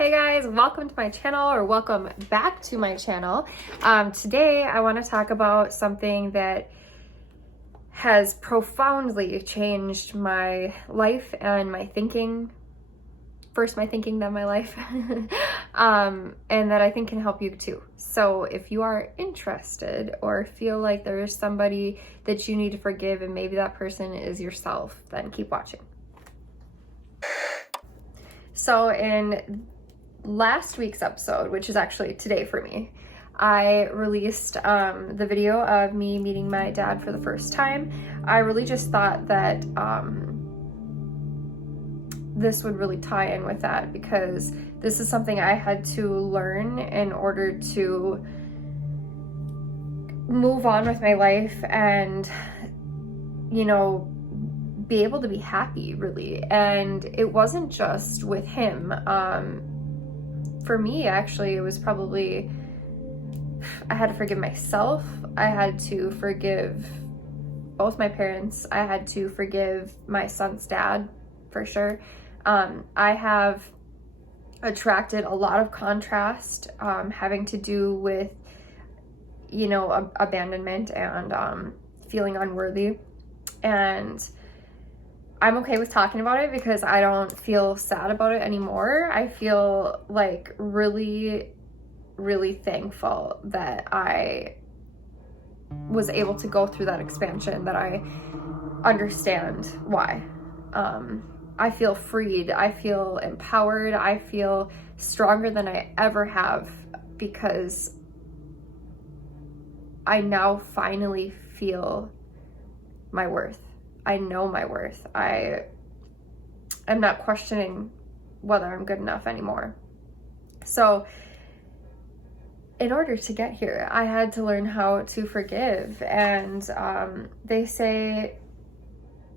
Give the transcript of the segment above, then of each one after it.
Hey guys, welcome to my channel, or welcome back to my channel. Today I want to talk about something that has profoundly changed my life and my thinking. First my thinking, then my life. And that I think can help you too. So if you are interested or feel like there is somebody that you need to forgive and maybe that person is yourself, then keep watching. So in last week's episode, which is actually today for me, I released the video of me meeting my dad for the first time. I really just thought that this would really tie in with that, because this is something I had to learn in order to move on with my life and, you know, be able to be happy, really. And it wasn't just with him. For me, actually, it was probably, I had to forgive myself. I had to forgive both my parents. I had to forgive my son's dad, for sure. I have attracted a lot of contrast, having to do with, you know, abandonment and feeling unworthy. And I'm okay with talking about it because I don't feel sad about it anymore. I feel like really, really thankful that I was able to go through that expansion, that I understand why. I feel freed. I feel empowered. I feel stronger than I ever have, because I now finally feel my worth. I know my worth. I am not questioning whether I'm good enough anymore. So in order to get here, I had to learn how to forgive. And they say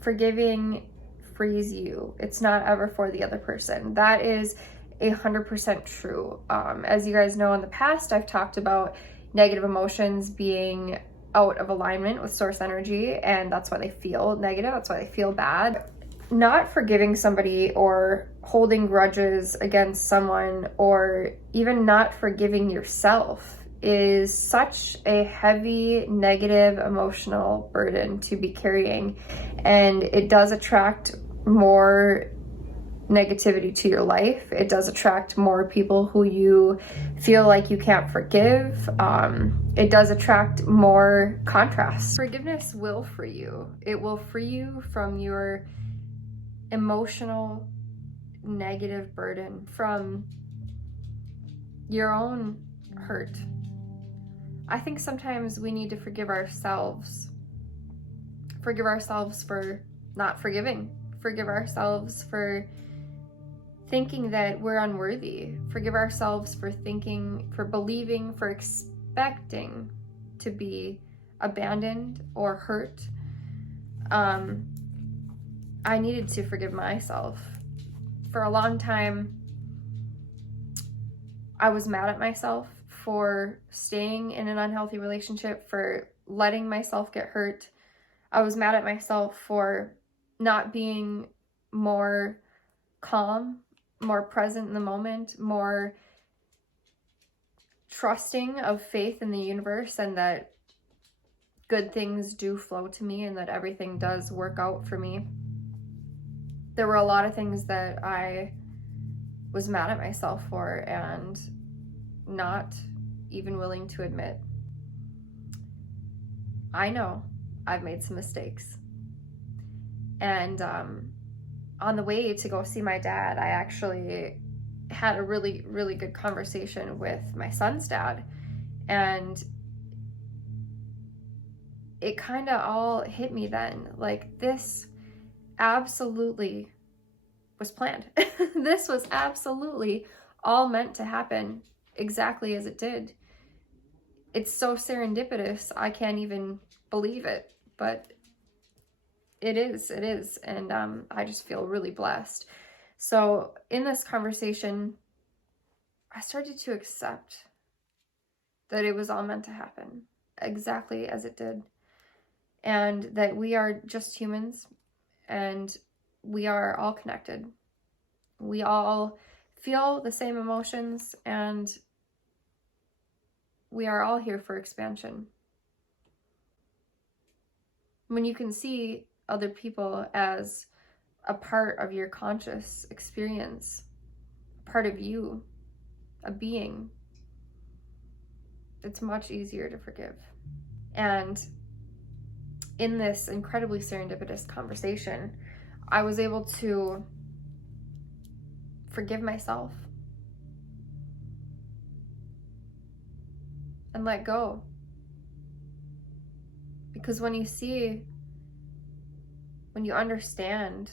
forgiving frees you. It's not ever for the other person. That is 100% true. As you guys know, in the past, I've talked about negative emotions being out of alignment with source energy, and that's why they feel negative. That's why they feel bad. Not forgiving somebody or holding grudges against someone, or even not forgiving yourself, is such a heavy negative emotional burden to be carrying, and it does attract more negativity to your life. It does attract more people who you feel like you can't forgive. It does attract more contrast. Forgiveness will free you. It will free you from your emotional negative burden, from your own hurt. I think sometimes we need to forgive ourselves. Forgive ourselves for not forgiving. Forgive ourselves for thinking that we're unworthy. Forgive ourselves for thinking, for believing, for expecting to be abandoned or hurt. I needed to forgive myself. For a long time, I was mad at myself for staying in an unhealthy relationship, for letting myself get hurt. I was mad at myself for not being more calm, more present in the moment, more trusting of faith in the universe, and that good things do flow to me and that everything does work out for me. There were a lot of things that I was mad at myself for and not even willing to admit. I know I've made some mistakes. And on the way to go see my dad, I actually had a really, really good conversation with my son's dad. And it kind of all hit me then. Like, this absolutely was planned. This was absolutely all meant to happen exactly as it did. It's so serendipitous, I can't even believe it, but it is. And I just feel really blessed. So in this conversation, I started to accept that it was all meant to happen exactly as it did, and that we are just humans, and we are all connected. We all feel the same emotions, and we are all here for expansion. When you can see other people as a part of your conscious experience, a part of you, a being, it's much easier to forgive. And in this incredibly serendipitous conversation, I was able to forgive myself and let go. Because when you understand,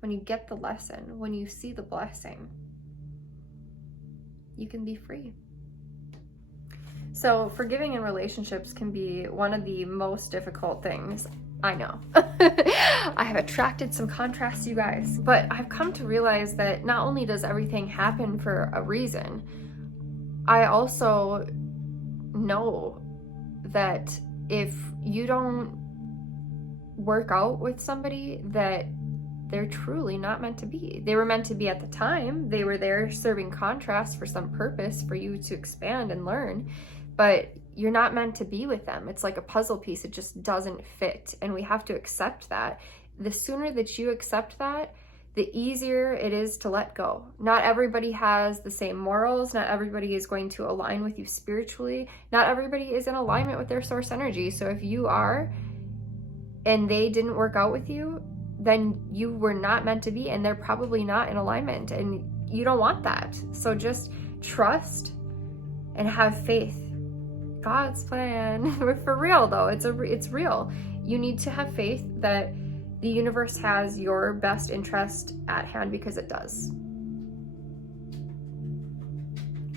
when you get the lesson, when you see the blessing, you can be free. So forgiving in relationships can be one of the most difficult things. I know. I have attracted some contrast, you guys. But I've come to realize that not only does everything happen for a reason, I also know that if you don't work out with somebody, that they're truly not meant to be. They were meant to be at the time. They were there serving contrast for some purpose for you to expand and learn, but you're not meant to be with them. It's like a puzzle piece. It just doesn't fit. And we have to accept that. The sooner that you accept that, the easier it is to let go. Not everybody has the same morals. Not everybody is going to align with you spiritually. Not everybody is in alignment with their source energy. So if you are, and they didn't work out with you, then you were not meant to be, and they're probably not in alignment, and you don't want that. So just trust and have faith. God's plan. For real though, it's real. You need to have faith that the universe has your best interest at hand, because it does.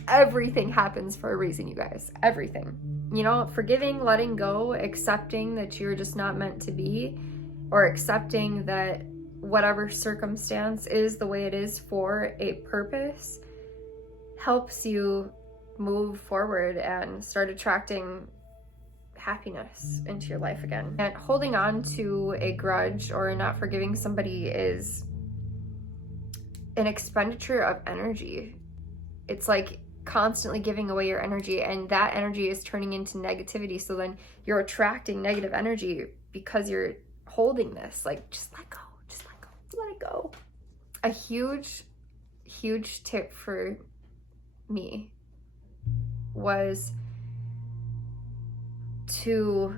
Everything happens for a reason, you guys. Everything. You know, forgiving, letting go, accepting that you're just not meant to be, or accepting that whatever circumstance is the way it is for a purpose, helps you move forward and start attracting happiness into your life again. And holding on to a grudge or not forgiving somebody is an expenditure of energy. It's like constantly giving away your energy, and that energy is turning into negativity. So then you're attracting negative energy because you're holding this. Like, just let go, just let go, let it go. A huge tip for me was to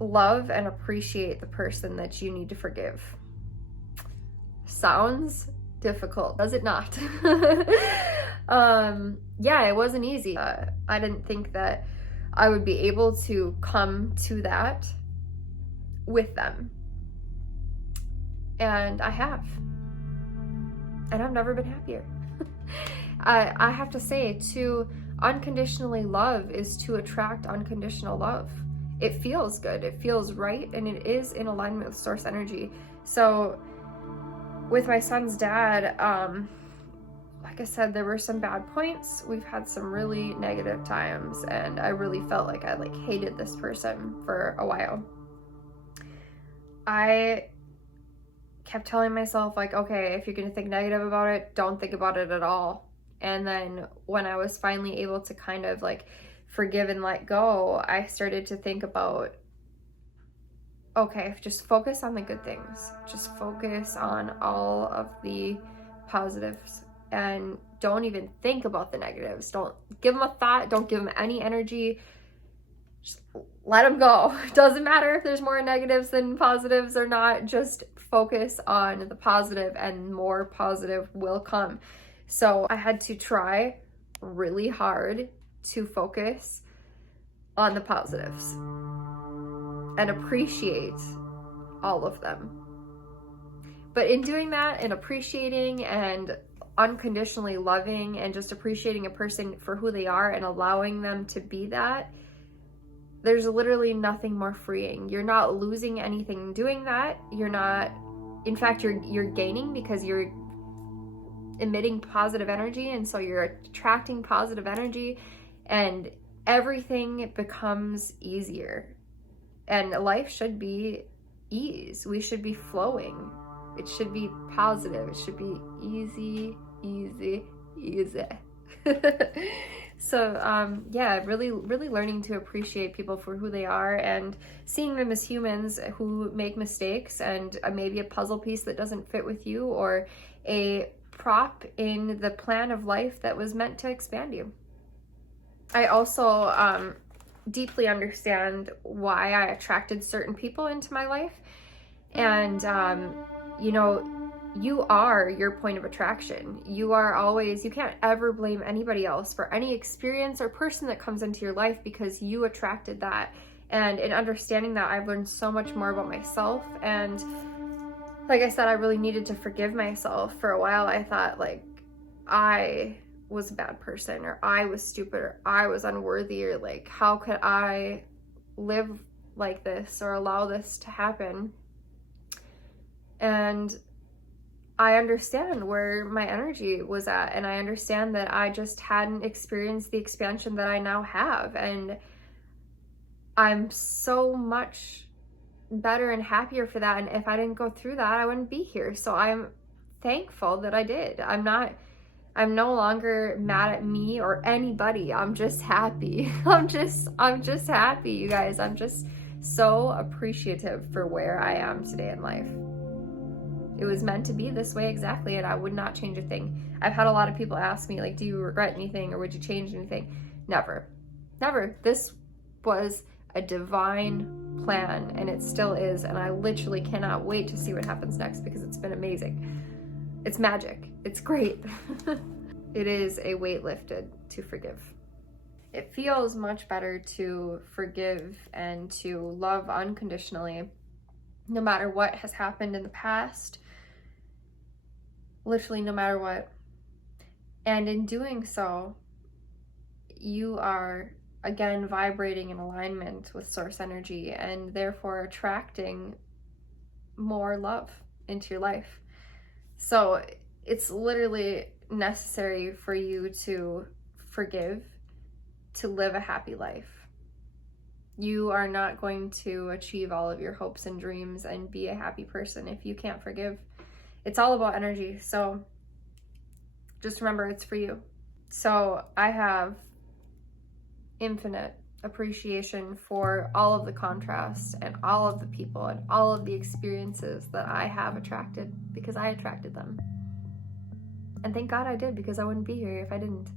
love and appreciate the person that you need to forgive. Sounds difficult, does it not? Yeah, it wasn't easy. I didn't think that I would be able to come to that with them. And I have. And I've never been happier. I have to say, to unconditionally love is to attract unconditional love. It feels good, it feels right, and it is in alignment with source energy. So with my son's dad, like I said, there were some bad points. We've had some really negative times, and I really felt like I hated this person for a while. I kept telling myself, okay, if you're gonna think negative about it, don't think about it at all. And then when I was finally able to kind of forgive and let go, I started to think about, okay, just focus on the good things. Just focus on all of the positives, and don't even think about the negatives. Don't give them a thought. Don't give them any energy. Just let them go. It doesn't matter if there's more negatives than positives or not. Just focus on the positive, and more positive will come. So I had to try really hard to focus on the positives and appreciate all of them. But in doing that, and appreciating and unconditionally loving and just appreciating a person for who they are and allowing them to be that, there's literally nothing more freeing. You're not losing anything doing that. You're not, in fact, you're gaining, because you're emitting positive energy, and so you're attracting positive energy, and everything becomes easier. And life should be ease. We should be flowing. It should be positive. It should be easy, easy, easy. So yeah, really learning to appreciate people for who they are and seeing them as humans who make mistakes, and maybe a puzzle piece that doesn't fit with you, or a prop in the plan of life that was meant to expand you. I also deeply understand why I attracted certain people into my life. And you know, you are your point of attraction. You are always, you can't ever blame anybody else for any experience or person that comes into your life, because you attracted that. And in understanding that, I've learned so much more about myself. And like I said, I really needed to forgive myself. For a while, I thought like I was a bad person, or I was stupid, or I was unworthy, or like, how could I live like this or allow this to happen? And I understand where my energy was at, and I understand that I just hadn't experienced the expansion that I now have. And I'm so much better and happier for that. And if I didn't go through that, I wouldn't be here. So I'm thankful that I did. I'm no longer mad at me or anybody. I'm just happy. I'm just happy, you guys. I'm just so appreciative for where I am today in life. It was meant to be this way exactly, and I would not change a thing. I've had a lot of people ask me, like, do you regret anything, or would you change anything? Never. Never. This was a divine plan, and it still is, and I literally cannot wait to see what happens next, because it's been amazing. It's magic. It's great. It is a weight lifted to forgive. It feels much better to forgive and to love unconditionally, no matter what has happened in the past. Literally no matter what. And in doing so, you are again vibrating in alignment with source energy, and therefore attracting more love into your life. So it's literally necessary for you to forgive, to live a happy life. You are not going to achieve all of your hopes and dreams and be a happy person if you can't forgive. It's all about energy. So just remember, it's for you. So I have infinite appreciation for all of the contrasts and all of the people and all of the experiences that I have attracted, because I attracted them. And thank God I did, because I wouldn't be here if I didn't.